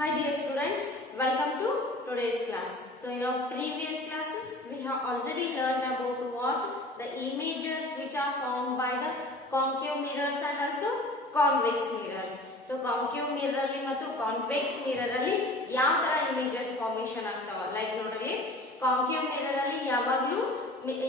Hi dear students, welcome to today's class. So in our previous classes, we have already learned about what the images which are formed by the concave mirrors and also convex mirrors. So concave mirror ಅಲ್ಲಿ ಮತ್ತು convex mirror ಅಲ್ಲಿ ಯಾವ ತರ images formation ಆಗ್ತಾವ like ನೋಡ್ರಿ concave mirror ಅಲ್ಲಿ ಯಾವಾಗಲೂ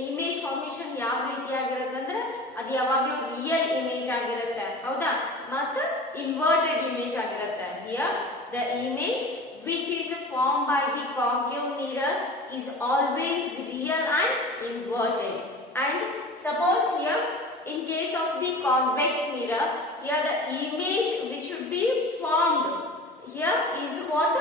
image formation ಯಾವ ರೀತಿ ಆಗಿರುತ್ತೆ ಅಂದ್ರೆ ಅದು ಯಾವಾಗಲೂ ರಿಯಲ್ ಇಮೇಜ್ ಆಗಿರುತ್ತೆ ಹೌದಾ ಮತ್ತು ಇನ್ವರ್ಟೆಡ್ ಇಮೇಜ್ ಆಗಿರುತ್ತೆ here the image which is formed by the concave mirror is always real and inverted. And suppose here in case of the convex mirror, here the image which should be formed here is what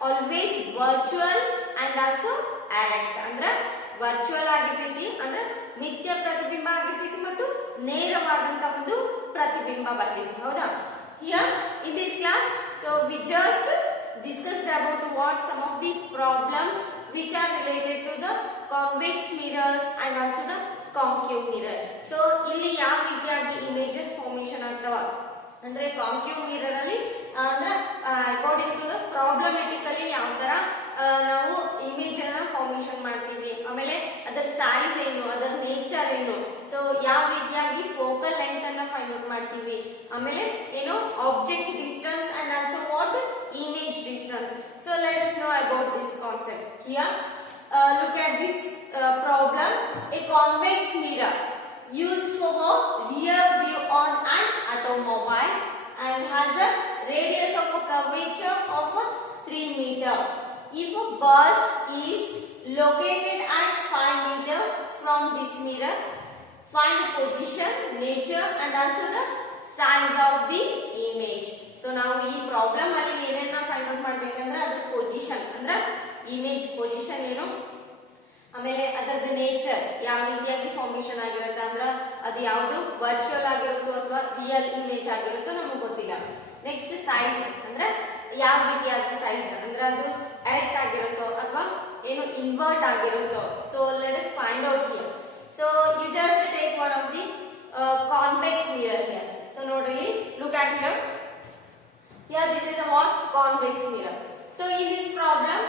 always virtual and also erect. Andra virtual ಆಗಿರ್ತೈತಿ ಅಂದ್ರೆ ಮಿಥ್ಯ ಪ್ರತಿಬಿಂಬ ಆಗಿರ್ತೈತಿ ಮತ್ತು ನೇರವಾದಂತ ಒಂದು ಪ್ರತಿಬಿಂಬ ಬರ್ತೈತಿ ಹೌದಾ here in this class so we just discussed about what some of the problems which are related to the convex mirrors and also the concave mirror so ಇಲ್ಲಿ ಯಾವ ರೀತಿಯಾಗಿ images formation ಆಗ್ತಾವ ಅಂದ್ರೆ concave mirror ಅಲ್ಲಿ ಅಂದ್ರೆ according to the problematically ಯಾವ ತರ ನಾವು ಇಮೇಜ್ ಅನ್ನು ಫಾರ್ಮೇಷನ್ ಮಾಡ್ತೀವಿ ಆಮೇಲೆ ಅದರ ಸೈಜ್ ಏನು ಅದರ ನೇಚರ್ ಏನು ಸೊ ಯಾವ ರೀತಿಯಾಗಿ ಫೋಕಲ್ ಲೆಂತ್ ಅನ್ನು ಫೈಂಡ್ ಔಟ್ ಮಾಡ್ತೀವಿ ಆಮೇಲೆ ಏನು object distance and also what image distance so let us know about this concept here look at this problem a convex mirror used for rear view on an automobile and has a radius of a curvature of 3 meter if a bus is located at 5 meter from this mirror find the position nature and also the size of the image so now ee problem alli ಏನನ್ನ find out ಮಾಡಬೇಕಂದ್ರೆ ಅದರ position ಅಂದ್ರೆ image position ಏನು ಆಮೇಲೆ ಅದರ nature ಯಾವ ರೀತಿಯಾಗಿ formation ಆಗಿರುತ್ತೆ ಅಂದ್ರೆ ಅದು ಯಾವುದು ವರ್ಚುವಲ್ ಆಗಿರುತ್ತೋ ಅಥವಾ ರಿಯಲ್ ಇಮೇಜ್ ಆಗಿರುತ್ತೋ ನಮಗೆ ಗೊತ್ತಿಲ್ಲ ನೆಕ್ಸ್ಟ್ ಸೈಜ್ ಅಂದ್ರೆ ಯಾವ ರೀತಿಯಾದ ಸೈಜ್ ಅಂದ್ರೆ ಅದು ಎರೆಕ್ಟ್ ಆಗಿರುತ್ತೋ ಅಥವಾ ಏನು ಇನ್ವರ್ಟ್ ಆಗಿರುತ್ತೋ so let us find out here so you just take one of the convex mirror here so ನೋಡ್ರಿ look at here this is a what convex mirror so in this problem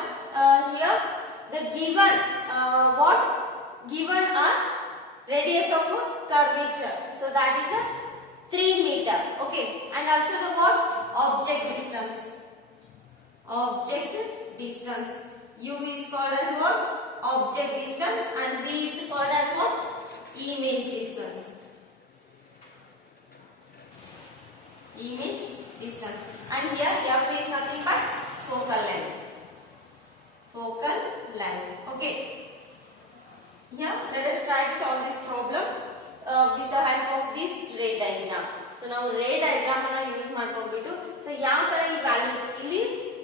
here the given what given a radius of curvature so that is a 3 meter okay and also the what object distance u is called as what object distance and v is called as what image distance and here f is nothing but focal length okay here let us try to solve this problem with the help of this ray diagram so now ray diagram ಅನ್ನು use ಮಾಡ್ಕೊಂಡ್ಬಿಟ್ಟು so ಯಾವ ತರ ಈ values ಇಲ್ಲಿ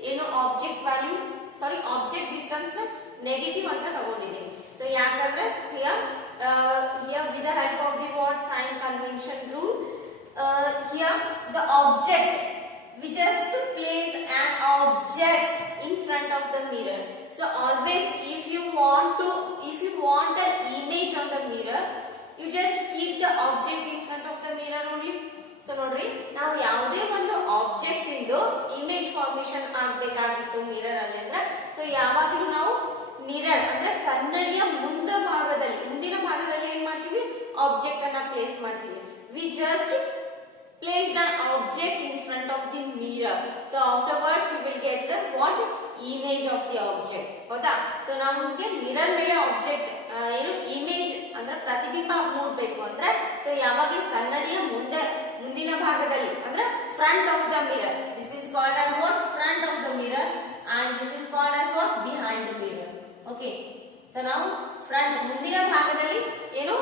ಏನು object distance negative ಅಂತ ತಗೊಂಡಿದ್ದೀನಿ so ಯಾಕಂದ್ರೆ here with the help of the what sign convention rule here the object we just place an object in front of the mirror so always if you want an image on the mirror you just keep the object in front of the mirror only so ನೋಡ್ರಿ ನಾವು ಯಾವುದೇ ಒಂದು object ಇಂದು image formation ಆಗಬೇಕಾಗಿತ್ತು mirror ಅಲ್ಲಿ ಅಂದ್ರೆ so ಯಾವಾಗಲೂ ನಾವು mirror ಅಂದ್ರೆ ಕನ್ನಡಿಯ ಮುಂದಿನ ಭಾಗದಲ್ಲಿ ಏನ್ ಮಾಡ್ತೀವಿ ಆಬ್ಜೆಕ್ಟ್ ಅನ್ನ ಪ್ಲೇಸ್ ಮಾಡ್ತೀವಿ we just placed an object in front of the mirror so afterwards you will get the what image of the object ಹೌದಾ so ನಮಗೆ ಮಿರರ್ ಮೇಲೆ ಆಬ್ಜೆಕ್ಟ್ ಏನು ಇಮೇಜ್ ಅಂದ್ರೆ ಪ್ರತಿಬಿಂಬ ಮೂಡಬೇಕು ಅಂದ್ರೆ so ಯಾವಾಗಲೂ ಕನ್ನಡಿಯ ಮುಂದಿನ ಭಾಗದಲ್ಲಿ ಅಂದ್ರೆ front of the mirror this is called as what front of the mirror and this is called as what behind the mirror okay so now front ಮುಂದಿನ ಭಾಗದಲ್ಲಿ ಏನು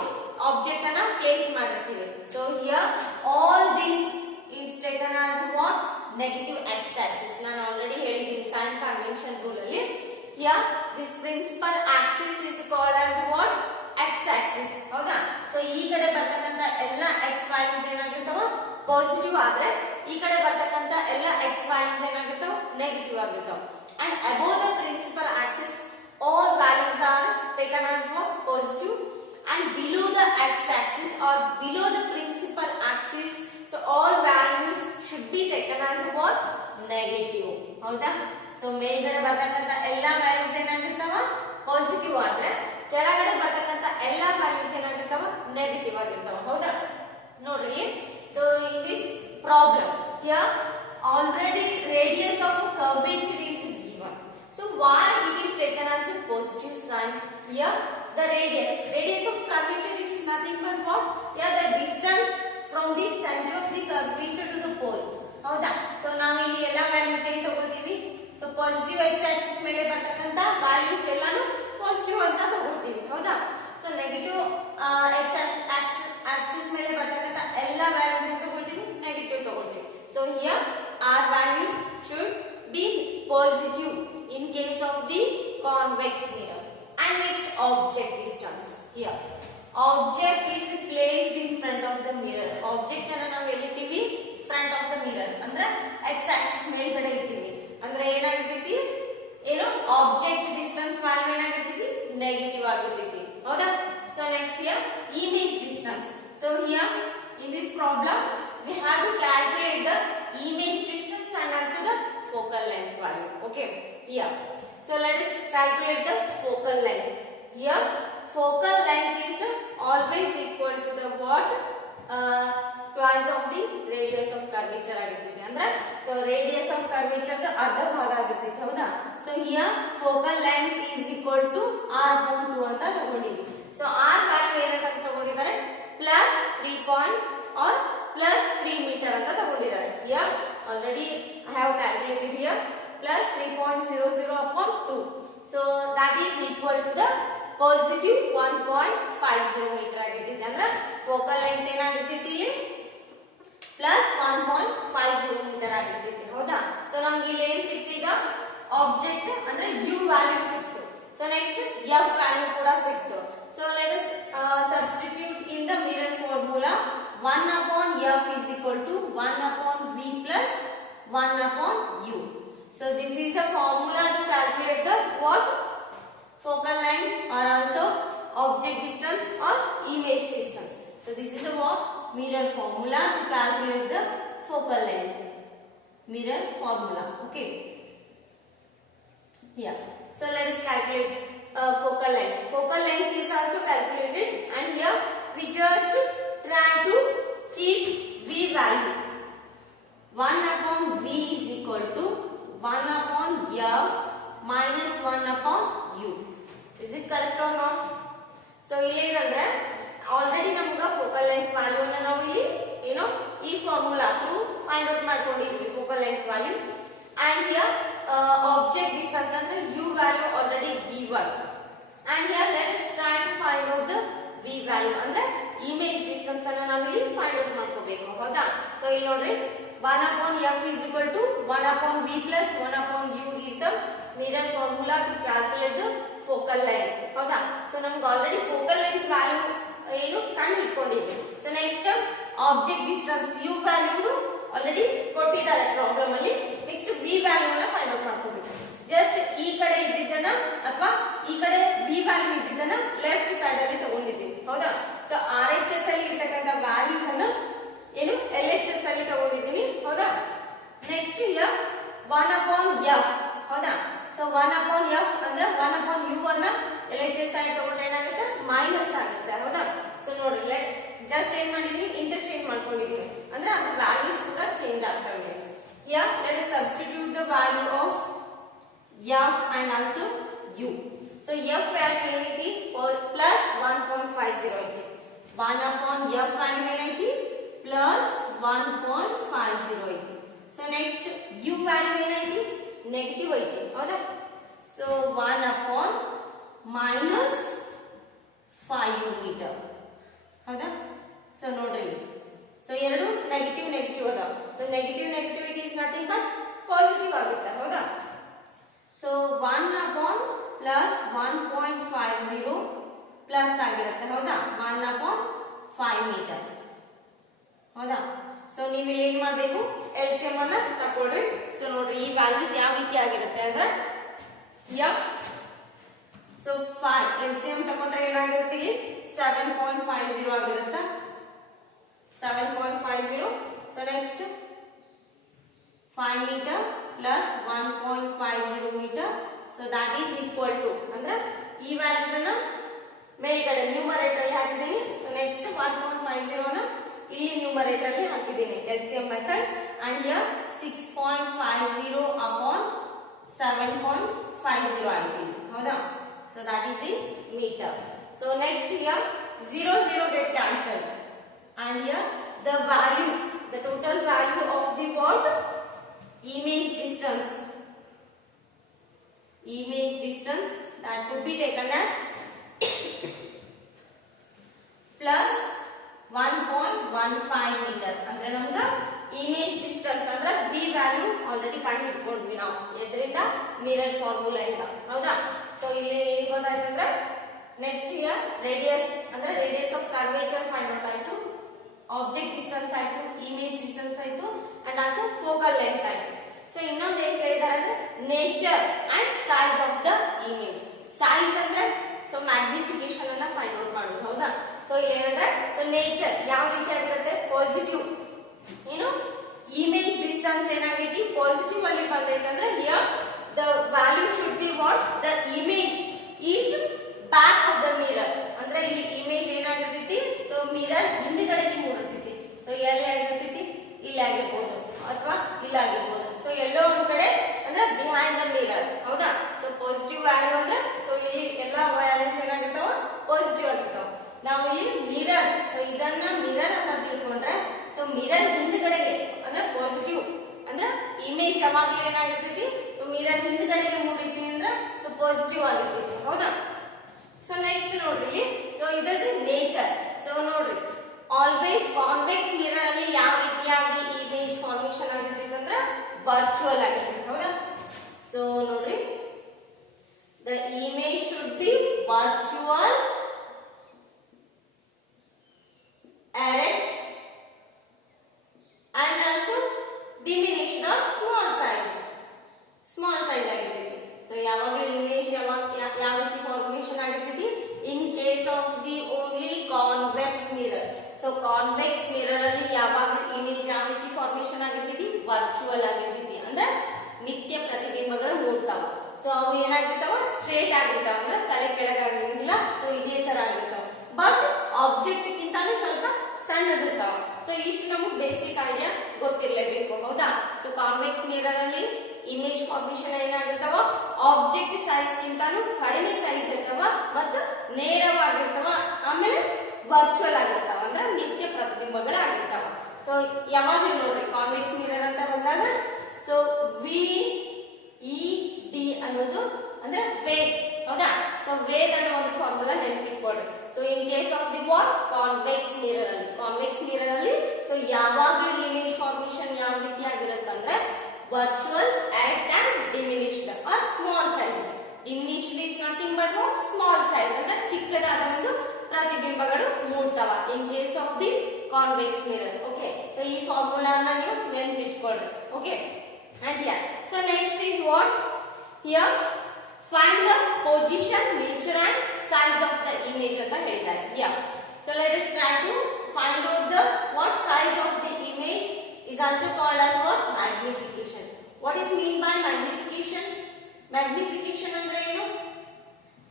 ಆಬ್ಜೆಕ್ಟ್ ಅನ್ನ ಪ್ಲೇಸ್ ಮಾಡಿರ್ತೀವಿ so here all this is taken as what negative x axis ನಾನು already ಹೇಳಿದ್ದೀನಿ sign convention rule ಅಲ್ಲಿ here this principal axis is called as what x axis ಹೌದಾ so ಈ ಕಡೆ ಬರ್ತಕ್ಕಂತ ಎಲ್ಲ x values ಏನಾಗಿರ್ತಾವ ಪಾಸಿಟಿವ್ ಆದ್ರೆ ಈ ಕಡೆ ಬರ್ತಕ್ಕಂತ ಎಲ್ಲ x values ಏನಾಗಿರ್ತಾವ ನೆಗೆಟಿವ್ ಆಗಿರ್ತಾವ and above the principal axis all values are taken as what positive and below the x-axis or below the principal axis so all values should be taken as what negative. ಹೌದಾ? So ಮೇಲ್ಗಡೆ ಬರ್ತಕ್ಕಂತ ಎಲ್ಲಾ values ಏನಾಗಿರ್ತಾವ positive ಆದ್ರೆ ಕೆಳಗಡೆ ಬರ್ತಕ್ಕಂತ ಎಲ್ಲಾ values ಏನಾಗಿರ್ತಾವ negative ಆಗಿರ್ತಾವ. ಹೌದಾ? ನೋಡ್ರಿ, so in this problem here already radius of curvature is given. So why it is taken as a positive sign? Here the radius of curvature, it is nothing but what? Here the distance from the center of the curvature to the pole. ಹೌದಾ? So ನಾವು ಇಲ್ಲಿ ಎಲ್ಲ values ಏನ್ ತಗೊಳ್ತೀವಿ? So positive X axis ಮೇಲೆ ಬರ್ತಕ್ಕಂತ values ಎಲ್ಲಾನು positive ಅಂತ ತಗೊಳ್ತೀವಿ. ಹೌದಾ? ಸೊ ನೆಗೆಟಿವ್ ಎಕ್ಸ್ ಆಕ್ಸಿಸ್ ಮೇಲೆ ಬರ್ತಕ್ಕಂತ ಎಲ್ಲ ವ್ಯಾಲ್ಯೂಸ್ ಏನ್ ತಗೊಳ್ತೀವಿ? ನೆಗೆಟಿವ್ ತಗೊಳ್ತೀವಿ. So here our values should be positive in case of the convex mirror. And next, object distance. Here object is placed in front of the mirror. Object ಅನ್ನು ನಾವು ಎಲ್ಲಿಟ್ಟಿವಿ? front of the mirror. ಅಂದ್ರೆ x axis ಮೇಲ್ಗಡೆ ಇಟ್ಟಿವಿ. ಅಂದ್ರೆ ಏನಾಗಿರ್ತೈತಿ? ಏನು object distance value ಏನಾಗಿರ್ತೈತಿ? Negative ಆಗಿರ್ತೈತಿ. ಹೌದಾ? So next here image distance. So here in this problem we have to calculate the image distance and also the focal length value. Okay, here so let us calculate the focal length. Here focal length is always equal to the what? Twice of the radius of curvature ಆಗಿರ್ತೈತಿ. ಅಂದ್ರೆ so radius of curvature the ಅರ್ಧ ಭಾಗ ಆಗಿರ್ತೈತಿ. ಹೌದಾ? so here focal length is equal to r upon 2 ಅಂತ ತಗೊಂಡಿವಿ. so r value ಏನಂತ ತಗೊಂಡಿದ್ದಾರೆ? plus 3 point or plus 3 meter ಅಂತ ತಗೊಂಡಿದ್ದಾರೆ. here already I have calculated here plus 3.00 upon 2. so that is equal to the positive 1.50 meter ಆಗಿರ್ತೈತಿ. ಅಂದ್ರೆ focal length ಏನಾಗಿರ್ತೈತಿ? plus 1.50 meter ಆಗಿರ್ತೈತಿ. ಹೌದಾ? so ನಮಗೆ ಇಲ್ಲಿ ಏನು ಸಿಕ್ತು? ಈಗ ಆಬ್ಜೆಕ್ಟ್ ಅಂದ್ರೆ u ವ್ಯಾಲ್ಯೂ ಸಿಕ್ತು. so next f ವ್ಯಾಲ್ಯೂ ಕೂಡ ಸಿಕ್ತು. so let us substitute in the mirror formula. 1 upon f is equal to 1 upon v plus 1 upon u. So this is a formula to calculate the what? Focal length or also object distance or image distance. So this is a what? Mirror formula to calculate the focal length. Mirror formula. Okay. Here. So let us calculate focal length. Focal length is also calculated, and here we just try to keep v value. 1 upon v is equal to 1 upon f minus 1 upon u. Is it correct or not? So ಇಲ್ಲಿ ಏನಂದ್ರೆ already ನಮಗೆ focal length value ಅನ್ನು ನಾವು ಇಲ್ಲಿ ಏನೋ ಈ formula through find out ಮಾಡ್ಕೊಂಡಿದ್ವಿ focal length value. and here object distance ಅಂದ್ರೆ u value already given. and here let us try to find out the v value. ಅಂದ್ರೆ image distance ಅನ್ನು ನಾವು ಇಲ್ಲಿ ಫೈಂಡ್ ಔಟ್ ಮಾಡ್ಕೋಬೇಕು. ಹೌದಾ? ಸೊ ಇಲ್ಲಿ ನೋಡ್ರಿ 1 upon f is equal to 1 upon v plus 1 upon u is the mirror formula to calculate the focal length. ಹೌದಾ? So ನಮಗೆ ಆಲ್ರೆಡಿ focal length value ಏನು ಕಂಡು ಇಟ್ಕೊಂಡಿದ್ವಿ. So next object distance u value already ಕೊಟ್ಟಿದ್ದಾರೆ problem ಅಲ್ಲಿ. Next v value ಅನ್ನು find out ಮಾಡ್ಕೋಬೇಕು. Just ಈ ಕಡೆ ಇದ್ದಿದ್ದನ್ನ ಅಥವಾ ಈ ಕಡೆ v ವ್ಯಾಲ್ಯೂ ಇದ್ದಿದ್ದನ್ನ ಲೆಫ್ಟ್ ಸೈಡ್ ಅಲ್ಲಿ ತಗೊಂಡಿದ್ದೀವಿ. ಹೌದಾ? ಸೊ RHS ಅಲ್ಲಿ ಇರ್ತಕ್ಕಂತ ವ್ಯಾಲ್ಯೂಸ್ ಅನ್ನು ಏನು LHS ಅಲ್ಲಿ ತಗೊಂಡಿದ್ದೀನಿ. ಹೌದಾ? Next here 1 upon f. ಹೌದಾ? ಸೊ 1 upon f ಅಂದ್ರೆ 1 upon u ಅನ್ನ LHS ಸೈಡ್ ತಗೊಂಡ್ರೆ ಏನಾಗುತ್ತೆ? ಮೈನಸ್ ಆಗುತ್ತೆ. ಹೌದಾ? ಸೊ ನೋಡ್ರಿ ಜಸ್ಟ್ ಏನ್ ಮಾಡಿದೀನಿ? ಇಂಟರ್ಚೇಂಜ್ ಮಾಡ್ಕೊಂಡಿದ್ದೀನಿ. ಅಂದ್ರೆ ಅದ್ರ ವ್ಯಾಲ್ಯೂಸ್ ಕೂಡ ಚೇಂಜ್ ಆಗ್ತವೆ. here let us substitute the value of f and also u. so f value ಏನೈತಿ? plus 1.50 ಐತಿ. 1 upon f value ಏನೈತಿ? plus 1.50 ಐತಿ. so next u value ಏನೈತಿ? ನೆಗೆಟಿವ್ ಐತಿ. ಹೌದಾ? so 1 upon minus 5 meter. ಹೌದಾ? ಸೊ ನೋಡ್ರಿ, ಸೊ ಎರಡು ನೆಗೆಟಿವ್ ಅದ. So negative it is nothing but positive ಆಗುತ್ತೆ. ಹೌದಾ? ಸೊ 1 upon plus 1.50 ಪ್ಲಸ್ ಆಗಿರುತ್ತೆ. ಹೌದಾ? 1 upon 5 meter. ಹೌದಾ? ಸೊ ನೀವು ಇಲ್ಲಿ ಏನ್ ಮಾಡಬೇಕು? LCM ಅನ್ನ ತಗೊಳ್ರಿ. ಸೊ ನೋಡ್ರಿ ಈ ವ್ಯಾಲ್ಯೂಸ್ ಯಾವ ರೀತಿ ಆಗಿರುತ್ತೆ ಅಂದ್ರೆ ಸೊ 5 LCM ತಗೊಂಡ್ರೆ ಏನಾಗಿರುತ್ತೆ? ಇಲ್ಲಿ 7.50 ಆಗಿರುತ್ತೆ. 7.50. So next 5 meter plus 1.50 meter. So that is equal to ಅಂದ್ರೆ ಈ ವ್ಯಾಲ್ಯೂಸ್ ಅನ್ನು ಮೇಲ್ಗಡೆ ನ್ಯೂಮರೇಟರ್ ಅಲ್ಲಿ ಹಾಕಿದ್ದೀನಿ. ಸೊ ನೆಕ್ಸ್ಟ್ 1.50 ನ ಇಲ್ಲಿ ನ್ಯೂಮರೇಟರ್ ಅಲ್ಲಿ ಹಾಕಿದ್ದೀನಿ LCM method and here 6.50 upon 7.50 ಹಾಕಿದ್ದೀನಿ. ಹೌದಾ? So that is in meter. So next here 0 get cancelled and here the value, the total value of the what? Image distance that could be taken as plus 1.15 meter. ಅಂದ್ರೆ ನಮ್ಗ image distance ಅಂದ್ರೆ v value already ಕಂಡು ಹಿಡ್ಕೊಂಡ್ವಿ ನಾವು ಎದರಿಂದ mirror formula ಇಂದ. ಹೌದಾ? So ಇಲ್ಲಿ ಏನ್ ಗೊತ್ತಾಯ್ತು ಅಂದ್ರೆ ನೆಕ್ಸ್ಟ್ ಇಯರ್ ರೇಡಿಯಸ್ ಅಂದ್ರೆ radius of curvature find out ಆಯ್ತು, ಆಬ್ಜೆಕ್ಟ್ ಡಿಸ್ಟೆನ್ಸ್ ಆಯ್ತು, ಇಮೇಜ್ ಡಿಸ್ಟೆನ್ಸ್ ಆಯ್ತು ಅಂಡ್ ಆಲ್ಸೋ ಫೋಕಲ್ ಲೆಂತ್ ಆಯ್ತು. ಸೊ ಇನ್ನೊಂದು ಏನ್ ಕೇಳಿದಾರೆ ಅಂದ್ರೆ nature and size of the image. Size ಅಂದ್ರೆ ಸೊ ಮ್ಯಾಗ್ನಿಫಿಕೇಶನ್ ಅನ್ನ ಫೈಂಡ್ ಔಟ್ ಮಾಡೋದು. ಹೌದಾ? ಸೊ ಇಲ್ಲಿ ಏನಂದ್ರೆ ಸೊ ನೇಚರ್ ಯಾವ ರೀತಿ ಆಗಿರುತ್ತೆ, ಪಾಸಿಟಿವ್ ಏನು ಇಮೇಜ್ ಡಿಸ್ಟೆನ್ಸ್ ಏನಾಗೈತಿ ಪಾಸಿಟಿವ್ ಅಲ್ಲಿ ಬಂದೈತೆ ಅಂದ್ರೆ here the value should B what the image is back of the mirror. ಅಂದ್ರೆ ಇಲ್ಲಿ ಇಮೇಜ್ ಏನಾಗಿರ್ತೈತಿ ಸೊ ಮಿರರ್ ಹಿಂದ್ಗಡೆಗೆ ಮೂಡಿರ್ತೈತಿ. ಸೊ ಎಲ್ಲಿ ಆಗಿರ್ತೈತಿ, ಇಲ್ಲಿ ಆಗಿರ್ಬೋದು ಅಥವಾ ಇಲ್ಲಿ ಆಗಿರ್ಬೋದು. ಸೊ ಎಲ್ಲೋ ಒಂದ್ ಕಡೆ ಅಂದ್ರೆ ಬಿಹೈಂಡ್ ದ ಮಿರರ್. ಹೌದಾ? ಸೊ ಪಾಸಿಟಿವ್ ವ್ಯಾಲ್ಯೂ ಅಂದ್ರೆ ಸೊ ಇಲ್ಲಿ ಎಲ್ಲಾ ವ್ಯಾಲ್ಯೂಸ್ ಏನಾಗಿರ್ತಾವ ಪಾಸಿಟಿವ್ ಆಗಿರ್ತಾವ. ನಾವು ಇಲ್ಲಿ ಮಿರರ್ ಸೊ ಇದನ್ನ ಮಿರರ್ ಅಂತ ತಿಳ್ಕೊಂಡ್ರೆ ಸೊ ಮಿರರ್ ಹಿಂದ್ಗಡೆಗೆ ಅಂದ್ರೆ ಪಾಸಿಟಿವ್ ಅಂದ್ರೆ ಇಮೇಜ್ ಯಾವಾಗ್ಲೂ ಏನಾಗಿರ್ತೈತಿ ಸೊ ಮಿರರ್ ಹಿಂದ್ಗಡೆಗೆ ಮೂಡೈತಿ ಅಂದ್ರೆ ಸೊ ಪಾಸಿಟಿವ್ ಆಗಿರ್ತೈತಿ. ಹೌದಾ? ಸೊ ನೆಕ್ಸ್ಟ್ ನೋಡ್ರಿ, ಸೊ ಇದರ ನೇಚರ್. ಸೊ ನೋಡ್ರಿ ಆಲ್ವೇಸ್ ಕಾನ್ವೆಕ್ಸ್ ಮಿರರ್ ಅಲ್ಲಿ ಯಾವ ರೀತಿಯಾಗಿ ಇಮೇಜ್ ಫಾರ್ಮೇಶನ್ ಆಗಿರ್ತೈತಿ ಅಂದ್ರೆ ವರ್ಚುವಲ್ ಆಗಿರ್ತೈತಿ. ಹೌದಾ? ಸೊ ನೋಡ್ರಿ the image should be virtual, erect and also diminish the small size ಆಗಿರ್ತೈತಿ. ಸೊ ಯಾವಾಗಲೂ ಇಮೇಜ್ ಯಾವ ರೀತಿ ಫಾರ್ಮೇಶನ್ ಆಗಿರ್ತೈತಿ ಇನ್ case of the only convex mirror. So convex mirror ಅಲ್ಲಿ ಯಾವಾಗಲೂ ಇಮೇಜ್ ಯಾವ ರೀತಿ ಫಾರ್ಮೇಶನ್ ಆಗಿರ್ತೈತಿ ವರ್ಚುವಲ್ ಆಗಿರ್ತೈತಿ ಅಂದ್ರೆ ನಿತ್ಯ ಪ್ರತಿಬಿಂಬಗಳು ಮೂಡ್ತಾವ. ಸೊ ಅವು ಏನಾಗಿರ್ತಾವ ಸ್ಟ್ರೇಟ್ ಆಗಿರ್ತಾವ ಅಂದ್ರೆ ತಲೆ ಕೆಳಗಾಗಿರಂಗಿಲ್ಲ. ಸೊ ಇದೇ ತರ ಆಗಿರ್ತಾವ ಬಟ್ ಆಬ್ಜೆಕ್ಟ್ ಗಿಂತಾನು ಸ್ವಲ್ಪ ಸಣ್ಣದಿರ್ತಾವ. ಸೊ ಇಷ್ಟು ನಮಗೆ ಬೇಸಿಕ್ ಐಡಿಯಾ ಗೊತ್ತಿರಲೇಬೇಕು. ಹೌದಾ? ಸೊ ಕಾನ್ವೆಕ್ಸ್ ಮಿರರ್ ಅಲ್ಲಿ ಇಮೇಜ್ ಫಾರ್ಮೇಶನ್ ಏನಾಗಿರ್ತಾವ ಆಬ್ಜೆಕ್ಟ್ ಸೈಜ್ ಗಿಂತಾನು ಕಡಿಮೆ ಸೈಜ್ ಇರ್ತಾವ ಮತ್ತು ನೇರವಾಗಿರ್ತಾವ, ಆಮೇಲೆ ವರ್ಚುವಲ್ ಆಗಿರ್ತಾವ ಅಂದ್ರೆ ನಿತ್ಯ ಪ್ರತಿಬಿಂಬಗಳು ಆಗಿರ್ತಾವ. ಸೊ ಯಾವಾಗಲೂ ನೋಡ್ರಿ ಕಾನ್ವೆಕ್ಸ್ ಮಿರರ್ ಅಂತ ಬಂದಾಗ ಸೊ VED ಅನ್ನೋದು ಅಂದ್ರೆ ವೇಗ್. ಹೌದಾ? ಸೊ ವೇಗ್ ಅನ್ನೋ ಒಂದು ಫಾರ್ಮುಲಾ ನೆನಪಿಟ್ಕೊಡ್ರಿ. So in case of the what convex mirror ಅಲ್ಲಿ ಸೊ ಯಾವಾಗಲೂ ಇಮೇಜ್ ಫಾರ್ಮೇಶನ್ ಯಾವ ರೀತಿ ಆಗಿರುತ್ತಂದ್ರೆ virtual, erect and diminished or small size. Diminished is nothing but what small size ಅಂದ್ರೆ ಚಿಕ್ಕದಾದ ಒಂದು ಪ್ರತಿಬಿಂಬಗಳು ಮೂಡ್ತಾವ in case of the convex mirror. Okay? So ಈ ಫಾರ್ಮುಲಾನ ನೀವು ನೆನಪಿಟ್ಕೊಳ್ರಿ. Okay? And here so next is what here find the position, nature and size of the image ಅಂತ ಹೇಳಿದ್ದಾರೆ. Yeah. So let us try to find out the what size of the image is also called as what magnification. What is mean by magnification? Magnification ಅಂದ್ರೆ ಏನು?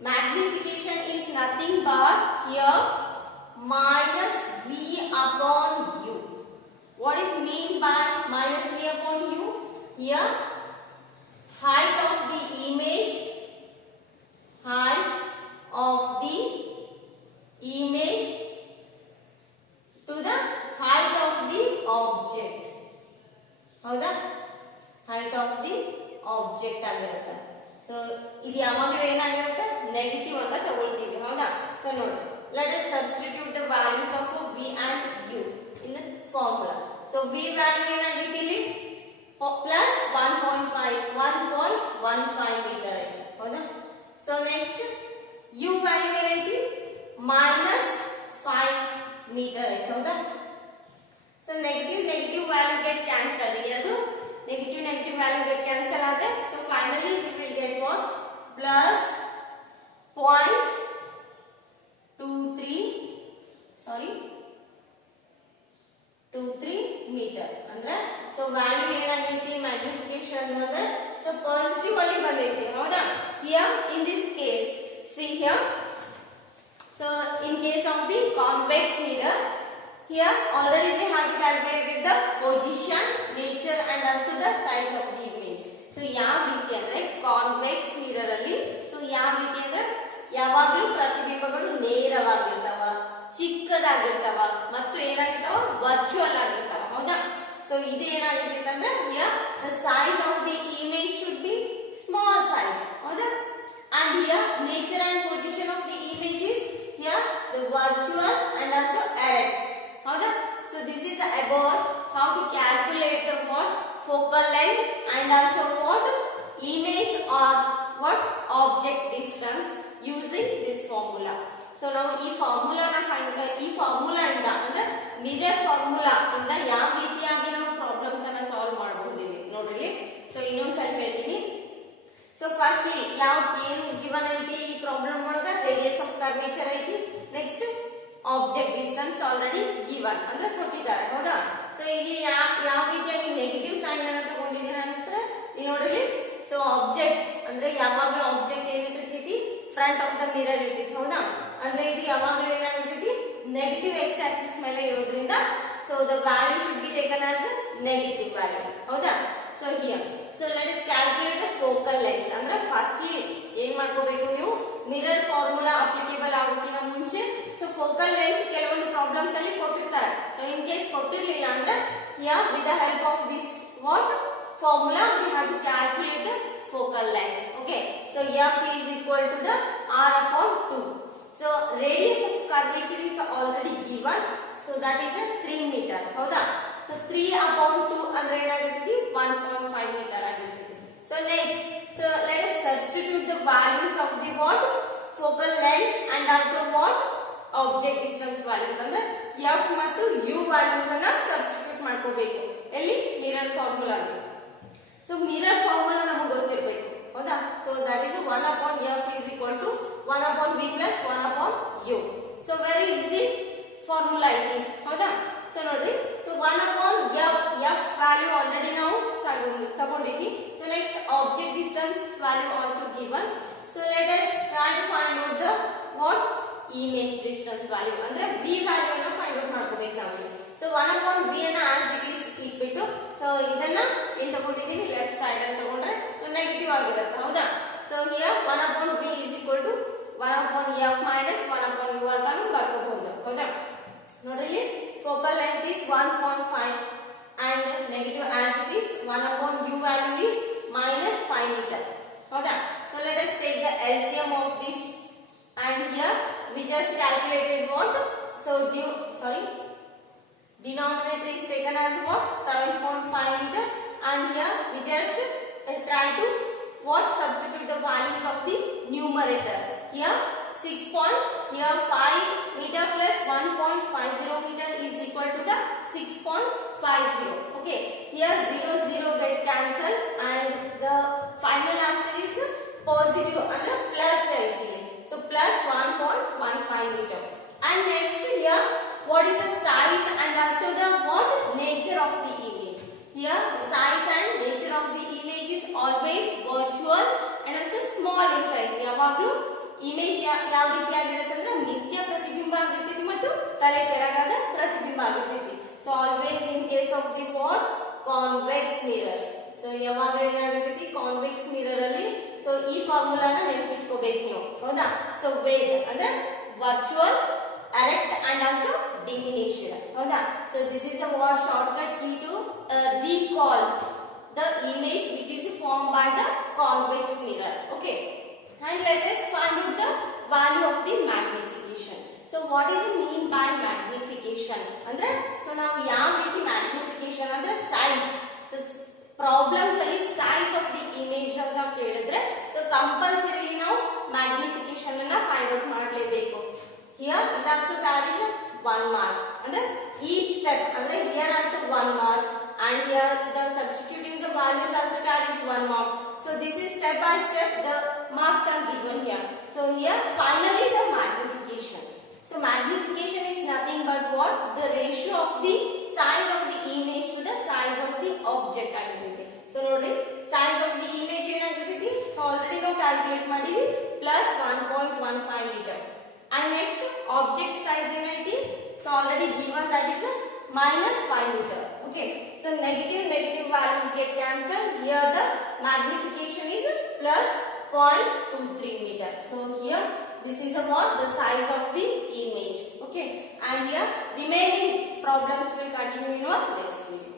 Magnification is nothing but here minus V upon U. What is mean by minus V upon U? Here height of the image, height of the image to the height of the object. ಹೌದಾ? height of the object ಆಗಿರುತ್ತೆ. So ಇದು ಯಾವಾಗಲೂ ಏನಾಗಿರುತ್ತೆ negative ಅಂತ ತಗೊಳ್ತೀವಿ. ಹೌದಾ? So ನೋಡಿ let us substitute the values of V and U in the formula. So V value ಏನಾಗಿತ್ತು ಇಲ್ಲಿ plus 1.15 meter ಆಯ್ತು. ಹೌದಾ? ಸೊ ನೆಕ್ಸ್ಟ್ U ವ್ಯಾಲ್ಯೂ ಏನೈತಿ -5 meter ಆಯ್ತು. ಹೌದಾ? So negative value get cancel. ಅದು ನೆಗೆಟಿವ್ ವ್ಯಾಲ್ಯೂ ಗೆಟ್ ಕ್ಯಾನ್ಸಲ್ ಆದ್ರೆ so finally it will get what plus 0.23 metre ಅಂದ್ರೆ ಸೊ ವ್ಯಾಲ್ಯೂ magnification ಅಂದ್ರೆ so positive ಅಲ್ಲಿ ಬಂದೈತಿ ಹೌದಾ. here in this case see here, so in case of the convex mirror, here already they have calculated the position, nature and also the size of the image. so ಯಾವ ರೀತಿ ಅಂದ್ರೆ convex mirror ಅಲ್ಲಿ so ಯಾವ ರೀತಿ ಅಂದ್ರೆ ಯಾವಾಗಲೂ ಪ್ರತಿಬಿಂಬಗಳು ನೇರವಾಗಿರ್ತಾವ, ಚಿಕ್ಕದಾಗಿರ್ತಾವ ಮತ್ತು ಏನಾಗಿರ್ತಾವ virtual ಆಗಿರ್ತಾವ ಹೌದಾ. ಸೊ ಇದು ಏನಾಗಿರ್ತೈತೆ ಅಂದ್ರೆ here the size of the image should be small size ಹೌದಾ. and here nature and position of the image is here the virtual and also erect ಹೌದಾ. so this is about how to calculate the what focal length and also what image or what object distance using this formula. so ನಾವು ಈ ಫಾರ್ಮುಲಾನ ಈ formula ಇಂದ ಅಂದ್ರೆ mirror formula ಇಂದ ಯಾವ ರೀತಿಯಾಗಿ ನಾವು ಪ್ರಾಬ್ಲಮ್ಸ್ ಅನ್ನ ಸಾಲ್ವ್ ಮಾಡಬಹುದು ನೋಡ್ರಿ. ಸೊ ಇನ್ನೊಂದ್ ಸ್ವಲ್ಪ ಹೇಳ್ತೀನಿ. ಸೊ ಫಸ್ಟ್ಲಿ ಯಾವ ಏನು ಗಿವನ್ ಐತಿ ಈ ಪ್ರಾಬ್ಲಮ್ ಒಳಗ ರೇಡಿಯಸ್ ಆಫ್ ಕರ್ವೇಚರ್ ಐತಿ, next object distance already given ಅಂದ್ರೆ ಕೊಟ್ಟಿದ್ದಾರೆ ಹೌದಾ. ಸೊ ಇಲ್ಲಿ ಯಾವ ರೀತಿಯಾಗಿ ನೆಗೆಟಿವ್ ಸೈನ್ ಅನ್ನ ತಗೊಂಡಿದ್ದೀರಾ ಅಂತ ಇಲ್ಲಿ ನೋಡ್ರಿ. ಸೊ ಆಬ್ಜೆಕ್ಟ್ ಅಂದ್ರೆ ಯಾವಾಗಲೂ ಆಬ್ಜೆಕ್ಟ್ ಏನಿರ್ತೈತಿ ಫ್ರಂಟ್ ಆಫ್ ದ ಮಿರರ್ ಇರ್ತೈತಿ ಹೌದಾ. ಅಂದ್ರೆ ಇದು ಯಾವಾಗಲೂ ಏನಾಗಿರ್ತೈತಿ ನೆಗೆಟಿವ್ ಎಕ್ಸ್ ಆಕ್ಸಿಸ್ ಮೇಲೆ ಇರೋದ್ರಿಂದ so the value should be taken as negative value ಹೌದಾ. So here so let us calculate the focal length ಅಂದ್ರೆ ಫಸ್ಟ್ಲಿ ಏನ್ ಮಾಡ್ಕೋಬೇಕು ನೀವು ಮಿರರ್ ಫಾರ್ಮುಲಾ ಅಪ್ಲಿಕೇಬಲ್ ಆಗೋಕ್ಕಿಂತ ಮುಂಚೆ ಸೊ ಫೋಕಲ್ ಲೆಂತ್ ಕೆಲವೊಂದು ಪ್ರಾಬ್ಲಮ್ಸ್ ಅಲ್ಲಿ ಕೊಟ್ಟಿರ್ತಾರೆ. ಸೊ ಇನ್ ಕೇಸ್ ಕೊಟ್ಟಿರ್ಲಿಲ್ಲ ಅಂದ್ರೆ here with the help of this what formula we have to calculate the focal length. okay, so f is equal to the r upon 2. so radius of curvature is already given, so that is a 3 meter ಹೌದಾ. so 3 upon 2 ಅಂದ್ರೆ ಏನಾಗುತ್ತದೆ 1.5 meter ಆಗುತ್ತದೆ. so next so let us substitute the values of the what focal length and also what object distance values ಅಂದ್ರೆ f ಮತ್ತು u values ಅನ್ನ substitute ಮಾಡ್ಕೋಬೇಕು ಎಲ್ಲಿ mirror formula ಅಲ್ಲಿ. ಸೊ ಮಿರರ್ ಫಾರ್ಮುಲಾ ನಮಗೆ ಗೊತ್ತಿರಬೇಕು ಹೌದಾ. So that is 1 upon f is equal to 1 upon v plus 1 upon u. So very easy formula it is ಹೌದಾ. ಸೊ ನೋಡ್ರಿ so 1 upon f value already ನಾವು ತಗೊಂಡಿದ್ವಿ. So next object distance value also given. So let us try to find out the what image distance value ಅಂದ್ರೆ v value ಅನ್ನು find out ಮಾಡ್ಕೋಬೇಕು ನಾವು. So 1 upon v ಅನ್ನ as it is ಇಟ್ಬಿಟ್ಟು so ಇದನ್ನ ಏನ್ ತಗೊಂಡಿದ್ದೀನಿ ಲೆಫ್ಟ್ ಸೈಡ್ ಅಲ್ಲಿ ತಗೊಂಡ್ರೆ ಸೊ ನೆಗೆಟಿವ್ ಆಗಿರುತ್ತೆ ಹೌದಾ. So here 1 upon v is equal to 1 upon f minus 1 upon u ಅಂತಾನು ಬರ್ಕೋಬಹುದು ಹೌದಾ. ನೋಡ್ರಿ focal length is 1.5 and negative as it is 1 upon u value is minus 5 meter ಹೌದಾ. so let us take the LCM of this and here we just calculated what so denominator is taken as what 7.5 meter and here we just try to what substitute the values of the numerator. here 5 meter plus 1.50 meter is equal to the 6.50. okay, here 0 get cancelled and the final answer is positive ಅಂದ್ರೆ plus ಐತಿ. so plus 1.15 meter. and next here what is the size and also the what nature of the image. here the size and nature of the image is always virtual and also small in size. ಯಾವಾಗಲೂ image ಯಾವ ರೀತಿ ಆಗಿರುತ್ತೆ ಅಂದ್ರೆ ನಿತ್ಯ ಪ್ರತಿಬಿಂಬ ಆಗಿರ್ತೈತಿ ಮತ್ತು ತಲೆ ಕೆಳಗಾದ ಪ್ರತಿಬಿಂಬ ಆಗಿರ್ತೈತಿ. So always in case of the what convex mirrors. So ಯಾವಾಗಲೂ ಏನಾಗಿರ್ತೈತಿ ಕಾನ್ವೆಕ್ಸ್ ಮಿರರ್ ಅಲ್ಲಿ ಸೊ ಈ ಫಾರ್ಮುಲಾನ ನೆನಪಿಟ್ಕೋಬೇಕು ನೀವು ಹೌದಾ. ಸೊ ವೇಗ್ ಅಂದ್ರೆ virtual, erect and also diminished ಹೌದಾ. so this is a word shortcut key to recall the image which is formed by the convex mirror. okay, and let us find out the value of the magnification. so what is the mean by magnification ಅಂದ್ರೆ so ನಾವು ಯಾವ ರೀತಿ magnification ಅಂದ್ರೆ size. so problems ಅಲ್ಲಿ size of the image ಅಂತ ಕೇಳಿದ್ರೆ so compulsory ನಾವು magnification ಅನ್ನ find out ಮಾಡಲೇಬೇಕು. here it also carries 1 mark ಅಂದ್ರೆ each step ಅಂದ್ರೆ here also 1 mark and here the substituting the values also carries 1 mark. so this is step by step the marks are given here. so here finally the magnification. so magnification is nothing but what the ratio of the size of the image to the size of the object activity. so ನೋಡ್ರಿ ನಾವು calculate ಮಾಡಿವಿ plus 1.15 litre. And next object size ಏನೈತಿ, so already given that is -5 liter. Okay, so negative values get cancelled. Here the magnification is plus 0.23 meter. So here this is about the size of the image. Okay, and here remaining problems will continue in our next video.